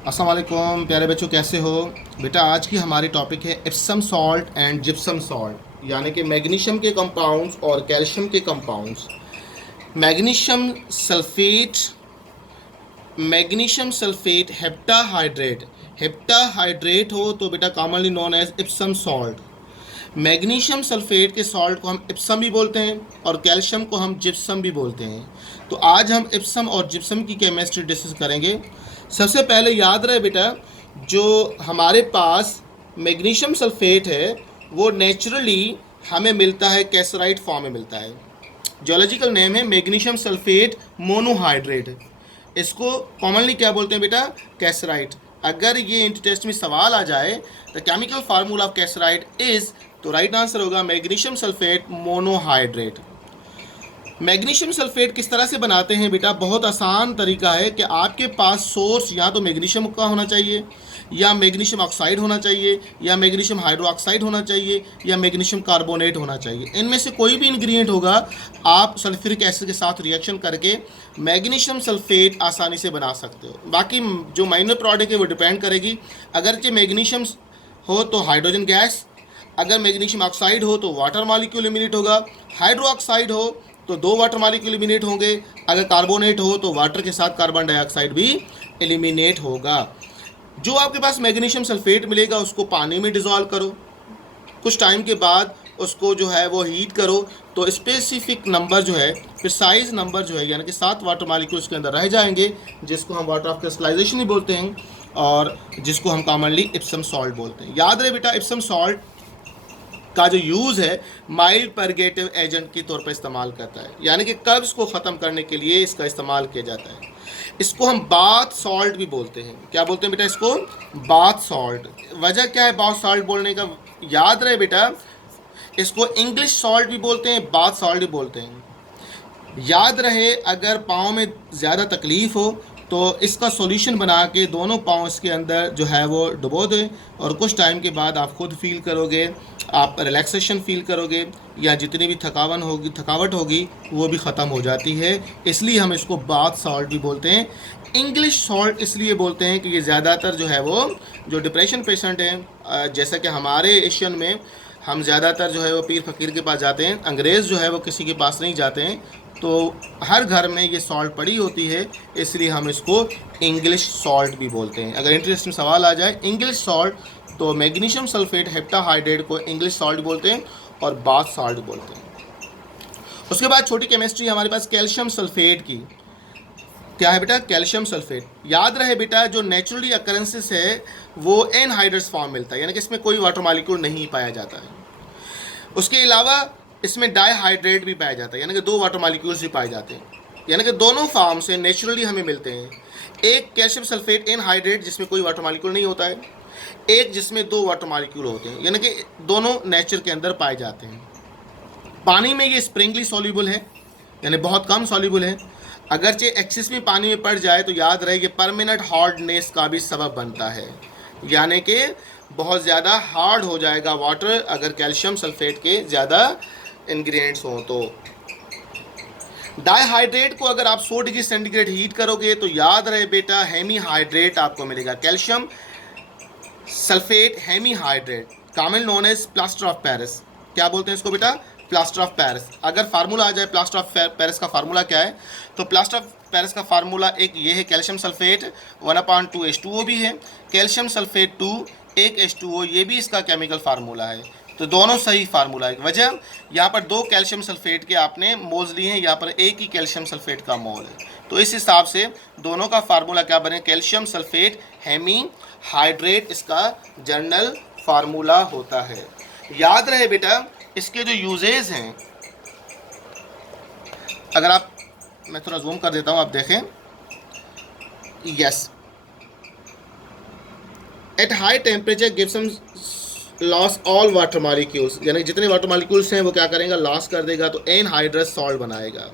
अस्सलाम वालेकुम प्यारे बच्चों, कैसे हो बेटा। आज की हमारी टॉपिक है Epsom salt and gypsum salt, यानी कि मैग्नीशियम के कंपाउंड्स और कैल्शियम के compounds. Magnesium sulphate, magnesium sulphate heptahydrate. Heptahydrate हो तो बेटा commonly known as Epsom salt. Magnesium sulphate के सॉल्ट को हम इप्सम भी बोलते हैं और कैल्शियम को हम जिप्सम भी बोलते हैं। तो आज हम इप्सम और जिप्सम की केमिस्ट्री डिस्कस करेंगे। सबसे पहले याद रहे बेटा, जो हमारे पास मैग्नीशियम सल्फेट है वो नेचुरली हमें मिलता है कैसराइट फॉर्म में मिलता है। जियोलॉजिकल नेम है मैग्नीशियम सल्फेट मोनोहाइड्रेट। इसको कॉमनली क्या बोलते हैं बेटा? कैसराइट। अगर ये इंटर टेस्ट में सवाल आ जाए the chemical formula of kieserite is, तो राइट आंसर होगा magnesium sulphate monohydrate. Magnesium sulphate किस तरह से बनाते हैं बेटा? बहुत आसान तरीका है कि आपके पास सोर्स या तो मैग्नीशियम का होना चाहिए, या मैग्नीशियम ऑक्साइड होना चाहिए, या मैग्नीशियम हाइड्रोक्साइड होना चाहिए, या मैग्नीशियम कार्बोनेट होना चाहिए। इनमें से कोई भी इंग्रेडिएंट होगा, आप सल्फ्यूरिक एसिड के साथ रिएक्शन करके मैग्नीशियम सल्फेट आसानी से बना सकते हो। बाकी जो माइनर प्रोडक्ट है वो डिपेंड करेगी। अगरचे मैग्नीशियम हो तो हाइड्रोजन गैस, अगर मैग्नीशियम ऑक्साइड हो तो वाटर मॉलिक्यूल एलिमिनेट होगा, हाइड्रोक्साइड हो तो दो वाटर मॉलिक्यूल एलिमिनेट होंगे, अगर कार्बोनेट हो तो वाटर के साथ कार्बन डाइऑक्साइड भी एलिमिनेट होगा। जो आपके पास मैग्नीशियम सल्फेट मिलेगा उसको पानी में डिज़ोल्व करो, कुछ टाइम के बाद उसको जो है वो हीट करो, तो स्पेसिफिक नंबर जो है, प्रिसाइज नंबर जो है, यानी कि 7 वाटर मॉलिक्यूल उसके अंदर रह जाएंगे, जिसको हम वाटर ऑफ क्रिस्टलाइजेशन ही बोलते हैं और जिसको हम कॉमनली इप्सम सॉल्ट बोलते हैं। याद रहे बेटा, इप्सम सॉल्ट का जो यूज़ है माइल्ड परगेटिव एजेंट के तौर पर इस्तेमाल करता है, यानी कि कब्ज़ को ख़त्म करने के लिए इसका इस्तेमाल किया जाता है। इसको हम बाथ सॉल्ट भी बोलते हैं। क्या बोलते हैं बेटा? इसको बाथ सॉल्ट। वजह क्या है बाथ सॉल्ट बोलने का? याद रहे बेटा, इसको इंग्लिश सॉल्ट भी बोलते हैं, बाथ सॉल्ट भी बोलते हैं। याद रहे, अगर पाँव में ज़्यादा तकलीफ़ हो तो इसका सॉल्यूशन बना के दोनों पाँव इसके अंदर जो है वो डुबो दें, और कुछ टाइम के बाद आप खुद फील करोगे, आप रिलैक्सेशन फील करोगे, या जितनी भी थकावट होगी वो भी ख़त्म हो जाती है। इसलिए हम इसको बाथ सॉल्ट भी बोलते हैं। इंग्लिश सॉल्ट इसलिए बोलते हैं कि ये ज़्यादातर जो है वो जो डिप्रेशन पेशेंट हैं, जैसा कि हमारे एशियन में हम ज़्यादातर जो है वो पीर फ़कीर के पास जाते हैं, अंग्रेज़ जो है वो किसी के पास नहीं जाते हैं, तो हर घर में ये सॉल्ट पड़ी होती है, इसलिए हम इसको इंग्लिश सॉल्ट भी बोलते हैं। अगर इंटरेस्टिंग सवाल आ जाए इंग्लिश सॉल्ट, तो मैग्नीशियम सल्फेट हेप्टाहाइड्रेट को इंग्लिश सॉल्ट बोलते हैं और बाथ सॉल्ट बोलते हैं। उसके बाद छोटी केमिस्ट्री हमारे पास कैल्शियम सल्फेट की। क्या है बेटा? Calcium sulphate. याद रहे बेटा, जो नेचुरली अकरेंसेस है वो एनहाइड्रस फॉर्म मिलता है, यानी कि इसमें कोई वाटर मॉलिक्यूल नहीं पाया जाता है। उसके अलावा इसमें डाईहाइड्रेट भी पाया जाता है, यानी कि दो वाटर मॉलिक्यूल्स भी पाए जाते हैं, यानी कि दोनों फॉर्म से नेचुरली हमें मिलते हैं। एक कैल्शियम सल्फेट एनहाइड्रेट जिसमें कोई वाटर मॉलिक्यूल नहीं होता है, एक जिसमें दो वाटर मॉलिक्यूल होते हैं, यानी कि दोनों नेचर के अंदर पाए जाते हैं। पानी में ये स्प्रिंगली सॉल्यूबल है, यानी बहुत कम सॉल्यूबल है। अगरचे एक्सेस में पानी में पड़ जाए तो याद रहे ये परमानेंट हार्डनेस का भी सबब बनता है, यानी कि बहुत ज़्यादा हार्ड हो जाएगा वाटर अगर कैल्शियम सल्फेट के ज़्यादा इंग्रेडिएंट्स हों तो। डाईहाइड्रेट को अगर आप 100 डिग्री सेंटीग्रेड हीट करोगे तो याद रहे बेटा हेमी हाइड्रेट आपको मिलेगा, calcium sulphate hemihydrate, common known as plaster of Paris. क्या बोलते हैं इसको बेटा? Plaster of Paris. अगर फार्मूला आ जाए प्लास्टर ऑफ पेरिस का फार्मूला क्या है, तो प्लास्टर ऑफ पेरिस का फार्मूला एक ये है, कैल्शियम सल्फेट 1/2 H2O भी है, कैल्शियम सल्फेट 2 1 H2O, ये भी इसका केमिकल फार्मूला है। तो दोनों सही फार्मूला है। वजह यहाँ पर दो कैल्शियम सल्फेट के आपने मोल्स लिए हैं, यहाँ पर एक ही कैल्शियम सल्फेट का मोल है, तो इस हिसाब से दोनों का फार्मूला क्या बने? कैल्शियम सल्फेट हेमी हाइड्रेट इसका जनरल फार्मूला होता है। याद रहे बेटा, इसके जो यूजेस हैं, अगर आप, मैं थोड़ा जूम कर देता हूँ, आप देखें, yes, at high temperature Gibson loss all water molecules, यानी जितने वाटर मॉलिक्यूल्स हैं वो क्या करेगा? लॉस कर देगा, तो एनहाइड्रस सॉल्ट बनाएगा।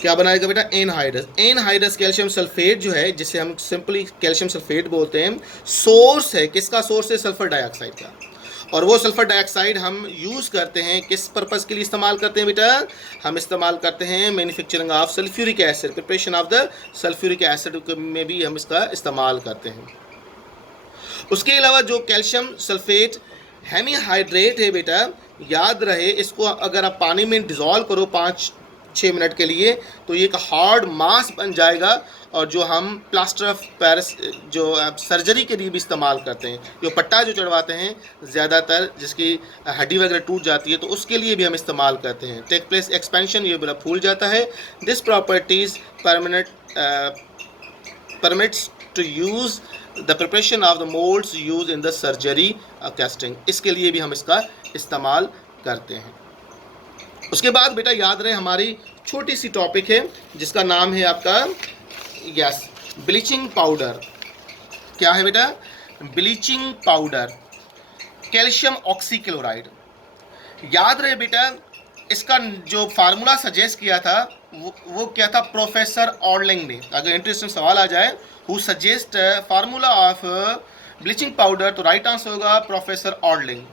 क्या बनाएगा बेटा? एनहाइड्रस। एनहाइड्रस कैल्शियम सल्फेट जो है, जिसे हम सिंपली कैल्शियम सल्फेट बोलते हैं, सोर्स है, किसका सोर्स है? सल्फर डाइऑक्साइड का। और वो सल्फर डाइऑक्साइड हम यूज़ करते हैं, किस पर्पज़ के लिए इस्तेमाल करते हैं बेटा? हम इस्तेमाल करते हैं manufacturing of sulphuric acid, preparation of the sulphuric acid में भी हम इसका इस्तेमाल करते हैं। उसके अलावा जो कैल्शियम सल्फेट हेमीहाइड्रेट है बेटा, याद रहे इसको अगर आप पानी में डिज़ोल्व करो 5-6 मिनट के लिए तो ये एक हार्ड मास बन जाएगा, और जो हम प्लास्टर ऑफ पेरिस जो सर्जरी के लिए भी इस्तेमाल करते हैं, जो पट्टा जो चढ़वाते हैं ज़्यादातर जिसकी हड्डी वगैरह टूट जाती है, तो उसके लिए भी हम इस्तेमाल करते हैं। टेक प्लेस एक्सपेंशन, ये बड़ा फूल जाता है। This properties permits to use the preparation of the moulds use in the surgery casting, इसके लिए भी हम इसका इस्तेमाल करते हैं। उसके बाद बेटा याद रहे हमारी छोटी सी टॉपिक है जिसका नाम है आपका ब्लीचिंग पाउडर। क्या है बेटा? Bleaching powder, calcium oxychloride. याद रहे बेटा इसका जो फार्मूला सजेस्ट किया था वो क्या था? प्रोफेसर ऑर्लिंग ने। अगर इंटरेस्टिंग सवाल आ जाए who suggest formula of bleaching powder, तो राइट आंसर होगा प्रोफेसर ऑर्लिंग।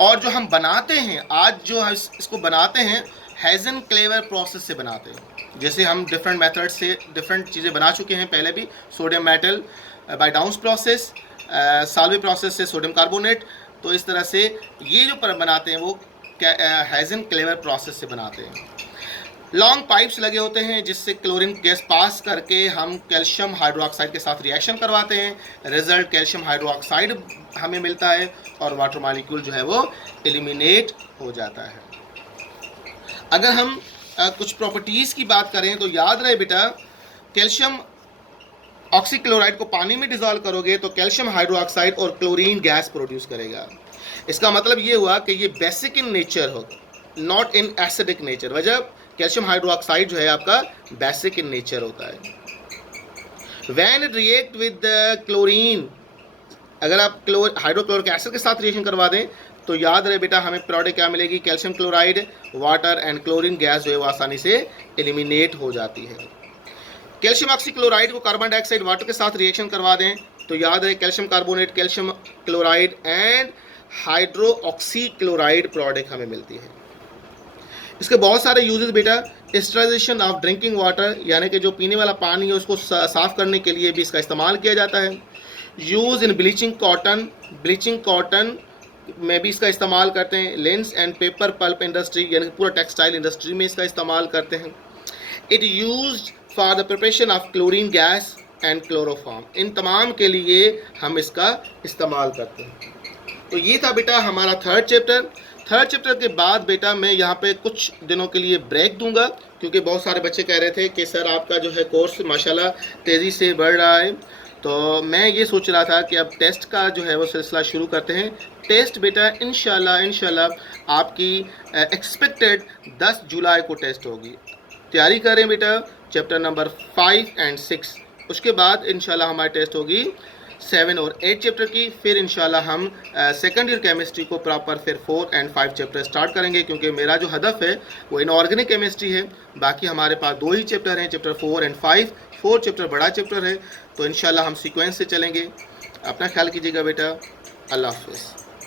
और जो हम बनाते हैं आज, जो हम इसको बनाते हैं हेजन क्लेवर प्रोसेस से बनाते हैं। जैसे हम डिफरेंट मेथड से डिफरेंट चीज़ें बना चुके हैं पहले भी, sodium metal by downs process, Solvay process से सोडियम कार्बोनेट, तो इस तरह से ये जो बनाते हैं वो हेजन क्लेवर प्रोसेस से बनाते हैं। लॉन्ग पाइप्स लगे होते हैं जिससे क्लोरीन गैस पास करके हम कैल्शियम हाइड्रोक्साइड के साथ रिएक्शन करवाते हैं। रिजल्ट कैल्शियम हाइड्रोक्साइड हमें मिलता है और वाटर मॉलिक्यूल जो है वो एलिमिनेट हो जाता है। अगर हम कुछ प्रॉपर्टीज़ की बात करें तो याद रहे बेटा, कैल्शियम ऑक्सीक्लोराइड को पानी में डिज़ोल्व करोगे तो कैल्शियम हाइड्रोक्साइड और क्लोरीन गैस प्रोड्यूस करेगा। इसका मतलब ये हुआ कि ये बेसिक इन नेचर होगा, नॉट इन एसिडिक नेचर। वजह कैल्शियम हाइड्रोक्साइड जो है आपका बेसिक इन नेचर होता है। When it react with chlorine, अगर आप हाइड्रोक्लोरिक एसिड के साथ रिएक्शन करवा दें तो याद रहे बेटा हमें प्रोडक्ट क्या मिलेगी? Calcium chloride, water and chlorine gas जो है वो आसानी से एलिमिनेट हो जाती है। कैल्शियम ऑक्सीक्लोराइड को कार्बन डाइऑक्साइड वाटर के साथ रिएक्शन करवा दें तो याद रहे calcium carbonate, calcium chloride and hydro oxychloride product हमें मिलती है। इसके बहुत सारे यूजेस बेटा, स्टरलाइजेशन ऑफ ड्रिंकिंग वाटर, यानी कि जो पीने वाला पानी है उसको साफ करने के लिए भी इसका इस्तेमाल किया जाता है। Use in bleaching cotton, bleaching cotton में भी इसका इस्तेमाल करते हैं। Lens and paper pulp industry, यानी कि पूरा टेक्सटाइल इंडस्ट्री में इसका इस्तेमाल करते हैं। It used for the preparation of chlorine gas and chloroform, इन तमाम के लिए हम इसका इस्तेमाल करते हैं। तो ये था बेटा हमारा थर्ड चैप्टर। थर्ड चैप्टर के बाद बेटा मैं यहाँ पे कुछ दिनों के लिए ब्रेक दूंगा, क्योंकि बहुत सारे बच्चे कह रहे थे कि सर आपका जो है कोर्स माशाल्लाह तेज़ी से बढ़ रहा है, तो मैं ये सोच रहा था कि अब टेस्ट का जो है वो सिलसिला शुरू करते हैं। टेस्ट बेटा इंशाल्लाह आपकी एक्सपेक्टेड 10 जुलाई को टेस्ट होगी। तैयारी करें बेटा चैप्टर नंबर 5 और 6। उसके बाद इंशाल्लाह हमारी टेस्ट होगी 7 और 8 चैप्टर की। फिर इंशाल्लाह हम सेकंड ईयर केमिस्ट्री को प्रॉपर फिर 4 और 5 चैप्टर स्टार्ट करेंगे, क्योंकि मेरा जो हदफ है वो इनऑर्गेनिक केमिस्ट्री है। बाकी हमारे पास 2 ही चैप्टर हैं, चैप्टर 4 और 5। 4 चैप्टर बड़ा चैप्टर है, तो इंशाल्लाह हम सीक्वेंस से चलेंगे। अपना ख्याल कीजिएगा बेटा। अल्लाह हाफ़िज़।